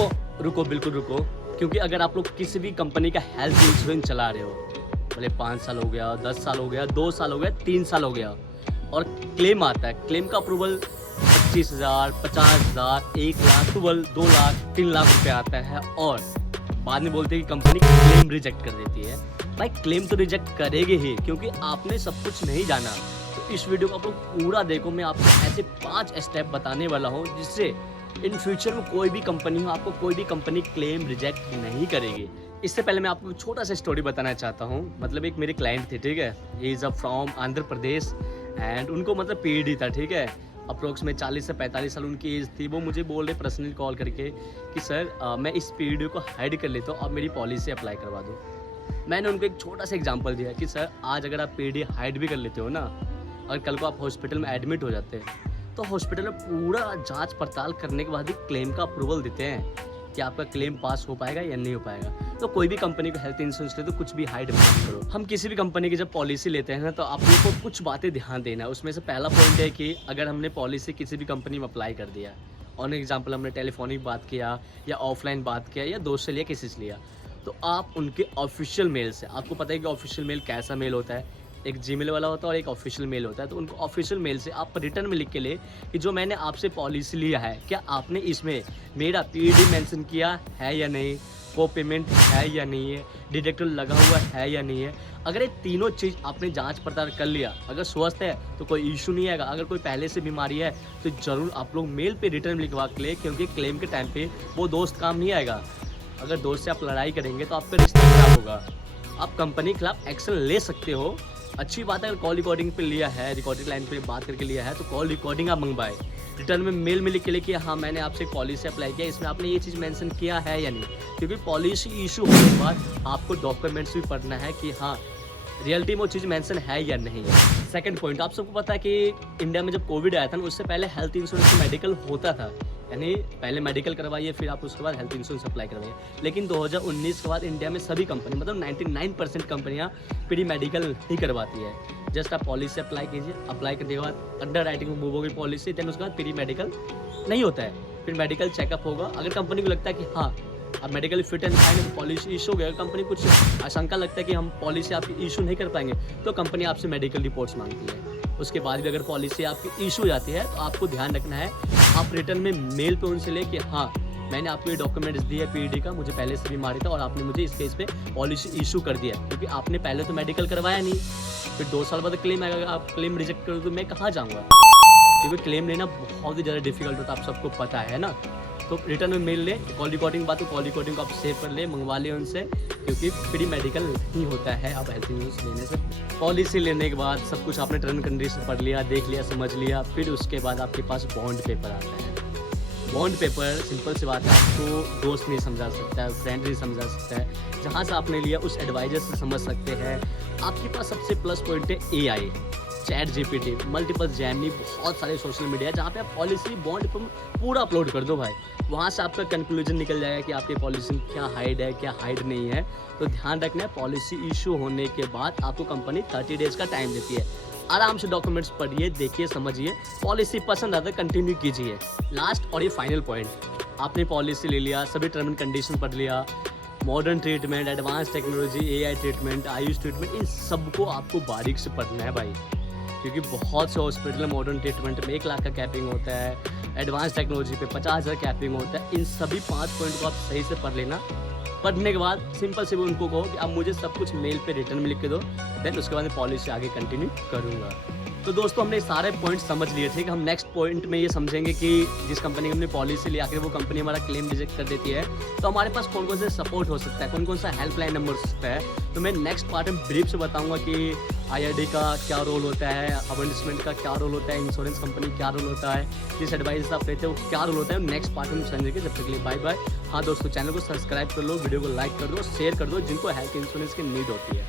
रुको रुको, बिल्कुल रुको, क्योंकि अगर आप लोग किसी भी कंपनी का हेल्थ इंश्योरेंस चला रहे हो, भले 5 साल हो गया, 10 साल हो गया, 2 साल हो गया, 3 साल हो गया, और क्लेम आता है, क्लेम का अप्रूवल 25,000, 50,000, 1 लाख, 2 लाख, 3 लाख रुपए आता है, और बाद में बोलते हैं कि कंपनी क्लेम रिजेक्ट कर देती है। भाई क्लेम तो रिजेक्ट करेगी ही, क्योंकि आपने सब कुछ नहीं जाना। तो इस वीडियो को आप लोग पूरा देखो, मैं आपको ऐसे 5 स्टेप बताने वाला हूँ जिससे इन फ्यूचर में कोई भी कंपनी हो, आपको कोई भी कंपनी क्लेम रिजेक्ट नहीं करेगी। इससे पहले मैं आपको छोटा सा स्टोरी बताना चाहता हूँ। मतलब एक मेरे क्लाइंट थे, ठीक है, he is a from Andhra Pradesh, and उनको मतलब पीडी था, ठीक है, अप्रोक्स में 40 से 45 साल उनकी एज थी। वो मुझे बोल रहे पर्सनली कॉल करके कि सर मैं इस पीडी को हाइड कर लेता हूँ, आप मेरी पॉलिसी अप्लाई करवा दो। मैंने उनको एक छोटा सा एग्जांपल दिया कि सर आज अगर आप पीडी हाइड भी कर लेते हो ना, और कल को आप हॉस्पिटल में एडमिट हो जाते हैं, तो हॉस्पिटल में पूरा जांच पड़ताल करने के बाद ही क्लेम का अप्रूवल देते हैं कि आपका क्लेम पास हो पाएगा या नहीं हो पाएगा। तो कोई भी कंपनी को हेल्थ इंश्योरेंस ले तो कुछ भी हाइड मत करो। हम किसी भी कंपनी की जब पॉलिसी लेते हैं ना, तो आप लोग को कुछ बातें ध्यान देना है। उसमें से पहला पॉइंट है कि अगर हमने पॉलिसी किसी भी कंपनी में अप्लाई कर दिया, ऑन एग्जाम्पल हमने टेलीफोनिक बात किया या ऑफलाइन बात किया या दोस्त से लिया, किसी से लिया, तो आप उनके ऑफिशियल मेल से, आपको पता है कि ऑफिशियल मेल कैसा मेल होता है, एक जीमेल वाला होता है और एक ऑफिशियल मेल होता है, तो उनको ऑफिशियल मेल से आप रिटर्न में लिख के ले कि जो मैंने आपसे पॉलिसी लिया है, क्या आपने इसमें मेरा पीडी मेंशन किया है या नहीं, को पेमेंट है या नहीं है, डिडक्टिबल लगा हुआ है या नहीं है। अगर ये तीनों चीज़ आपने जांच पड़ताल कर लिया, अगर स्वस्थ है तो कोई इशू नहीं आएगा, अगर कोई पहले से बीमारी है तो ज़रूर आप लोग मेल पे रिटर्न में लिखवा के ले, क्योंकि क्लेम के टाइम पे वो दोस्त काम नहीं आएगा। अगर दोस्त से आप लड़ाई करेंगे तो आपका रिश्ता खराब होगा। आप कंपनी के खिलाफ एक्शन ले सकते हो, अच्छी बात है। अगर कॉल रिकॉर्डिंग पे लिया है, रिकॉर्डिंग लाइन पे बात करके लिया है, तो कॉल रिकॉर्डिंग आप मंगवाए, रिटर्न में मेल में लिख के कि हाँ मैंने आपसे पॉलिसी अप्लाई किया, इसमें आपने ये चीज़ मेंशन किया है या नहीं, क्योंकि पॉलिसी इशू होने के बाद आपको डॉक्यूमेंट्स भी पढ़ना है कि हाँ रियलिटी में वो चीज़ मेंशन है या नहीं है। सेकंड पॉइंट, आप सबको पता है कि इंडिया में जब कोविड आया था ना, उससे पहले हेल्थ इंश्योरेंस मेडिकल होता था, यानी पहले मेडिकल करवाइए फिर आप उसके बाद हेल्थ इंश्योरेंस अप्लाई करवाइए। लेकिन 2019 के बाद इंडिया में सभी कंपनी, मतलब 99% कंपनियां प्री मेडिकल ही करवाती है। जस्ट आप पॉलिसी अप्लाई कीजिए, अप्लाई करने के बाद अंडर राइटिंग में मूव होगी पॉलिसी, देन उसके बाद प्री मेडिकल नहीं होता है, फिर मेडिकल चेकअप होगा। अगर कंपनी को लगता है कि हाँ अब medical fit and fine policy issue हो गया, कंपनी कुछ आशंका लगता है कि हम पॉलिसी आपकी इशू नहीं कर पाएंगे, तो कंपनी आपसे मेडिकल रिपोर्ट्स मांगती है। उसके बाद भी अगर पॉलिसी आपकी इशू हो जाती है तो आपको ध्यान रखना है, आप रिटर्न में मेल पे उनसे ले कि हाँ मैंने आपको ये डॉक्यूमेंट्स दिए पीडी का, मुझे पहले से बीमारी था और आपने मुझे इस केस पे पॉलिसी इशू कर दिया, क्योंकि आपने पहले तो मेडिकल करवाया नहीं, फिर 2 साल बाद क्लेम आएगा, आप क्लेम रिजेक्ट करोगे तो मैं कहाँ जाऊँगा, क्योंकि क्लेम लेना बहुत ही ज़्यादा डिफिकल्ट होता है, आप सबको पता है ना। तो रिटर्न में मेल ले, कॉल रिकॉर्डिंग बात, तो कॉल रिकॉर्डिंग को आप सेव कर ले, मंगवा ले उनसे, क्योंकि प्री मेडिकल नहीं होता है आप हेल्थ इंश्योरेंस लेने से। पॉलिसी लेने के बाद सब कुछ आपने टर्म कंडीशन पढ़ लिया, देख लिया, समझ लिया, फिर उसके बाद आपके पास बॉन्ड पेपर आता है। बॉन्ड पेपर सिंपल सी बात है, आपको दोस्त नहीं समझा सकता है, फ्रेंड नहीं समझा सकता है, जहाँ से आपने लिया उस एडवाइजर से समझ सकते हैं। आपके पास सबसे प्लस पॉइंट है AI, chat GPT, multiple Gemini, बहुत सारे सोशल मीडिया जहाँ पे आप पॉलिसी बॉन्ड पूरा अपलोड कर दो भाई, वहाँ से आपका कंक्लूजन निकल जाएगा कि आपकी पॉलिसी क्या हाइड है क्या हाइड नहीं है। तो ध्यान रखना है, पॉलिसी इशू होने के बाद आपको कंपनी 30 डेज का टाइम देती है। आराम से डॉक्यूमेंट्स पढ़िए, देखिए, समझिए, पॉलिसी पसंद आता है कंटिन्यू कीजिए। लास्ट और ये फाइनल पॉइंट, आपने पॉलिसी ले लिया, सभी टर्म एंड कंडीशन पढ़ लिया, modern treatment, advance technology, AI treatment, Ayush treatment, इन सबको आपको बारीक से पढ़ना है भाई, क्योंकि बहुत से हॉस्पिटल में मॉडर्न ट्रीटमेंट में 1 लाख का कैपिंग होता है, एडवांस टेक्नोलॉजी पे 50,000 कैपिंग होता है। इन सभी 5 पॉइंट को आप सही से पढ़ लेना। पढ़ने के बाद सिंपल से भी उनको कहो कि आप मुझे सब कुछ मेल पे रिटर्न में लिख के दो, देन उसके बाद मैं पॉलिसी आगे कंटिन्यू करूँगा। तो दोस्तों हमने सारे पॉइंट समझ लिए, ठीक है। हम नेक्स्ट पॉइंट में ये समझेंगे कि जिस कंपनी की हमने पॉलिसी ली, आखिर वो कंपनी हमारा क्लेम रिजेक्ट कर देती है, तो हमारे पास कौन कौन से सपोर्ट हो सकता है, कौन कौन सा हेल्पलाइन नंबर हो सकता है। तो मैं नेक्स्ट पार्ट में ब्रीफ से बताऊंगा कि IRD का क्या रोल होता है, अवेंडमेंट का क्या रोल होता है, इंश्योरेंस कंपनी क्या रोल होता है, जिस एडवाइस आप लेते हो क्या रोल होता है। नेक्स्ट पार्ट में समझेंगे। जब तक के लिए बाय बाय। हाँ दोस्तों, चैनल को सब्सक्राइब कर लो, वीडियो को लाइक कर दो, शेयर कर दो जिनको हेल्थ इंश्योरेंस की नीड होती है।